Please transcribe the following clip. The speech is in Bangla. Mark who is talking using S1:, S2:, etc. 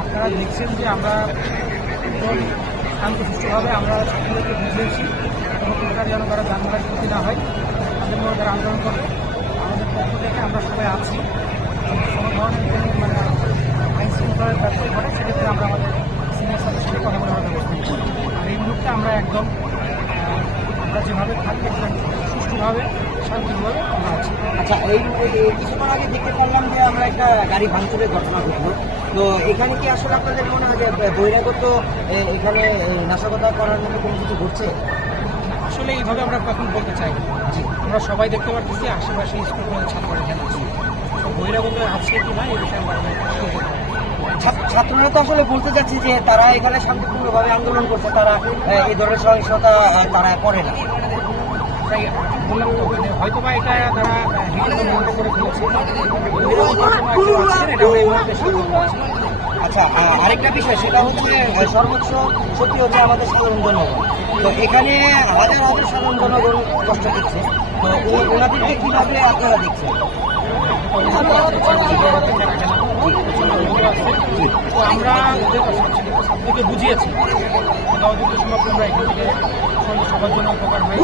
S1: আপনারা দেখছেন যে আমরা শান্তশিষ্টভাবে আমরা ছাত্রদেরকে বুঝিয়েছি। কোনো প্রকার যেন তারা যানবাহনের ক্ষতি না হয়, তাদের মধ্যে তারা আন্দোলন করবে। আমাদের পক্ষ থেকে আমরা সবাই আছি। কোনো ধরনের মানে আইন শৃঙ্খলার ব্যাপার ঘটে, সেক্ষেত্রে আমরা আমাদের সিনিয়র সাথে কথা বলে ব্যবস্থা আর এই মুহূর্তে আমরা একদম আমরা যেভাবে থাকি, একদম সুষ্ঠুভাবে, শান্তিভাবে আমরা আছি।
S2: আচ্ছা এই কিছুক্ষণ আগে দেখতে পারলাম যে আমরা একটা গাড়ি ভাঙচুরের ঘটনা ঘটলো। তো এখানে কি আসলে আপনাদের মনে হয় যে বহিরাগত এখানে নাশকতা করার মতো কোনো কিছু ঘটছে?
S1: আসলে এইভাবে আমরা কখন বলতে চাই
S2: জি।
S1: আমরা সবাই দেখতে পাচ্ছি আশেপাশে স্কুল কলেজ ছাত্ররা তো বহিরাগত আছে কি না এই বিষয়ে আমরা
S2: ছাত্ররা তো আসলে বলতে চাচ্ছি যে তারা এখানে শান্তিপূর্ণভাবে আন্দোলন করছে তারা এই ধরনের সহিংসতা তারা করে না।
S1: মানে হয়তো বা এটা তারা
S2: আচ্ছা আরেকটা বিষয়, সেটা হচ্ছে সর্বোচ্চ ক্ষতি হচ্ছে আমাদের সাধারণ জনগণ। তো এখানে আমাদের হাজার সাধারণ জনগণ কষ্ট দিচ্ছে তো ওনাদেরকে কীভাবে আপনারা দেখছেন?
S1: তো আমরা ওদের সবথেকে বুঝিয়েছি যতটুকু সম্ভব আমরা এখান সবার জন্য উপকার হয়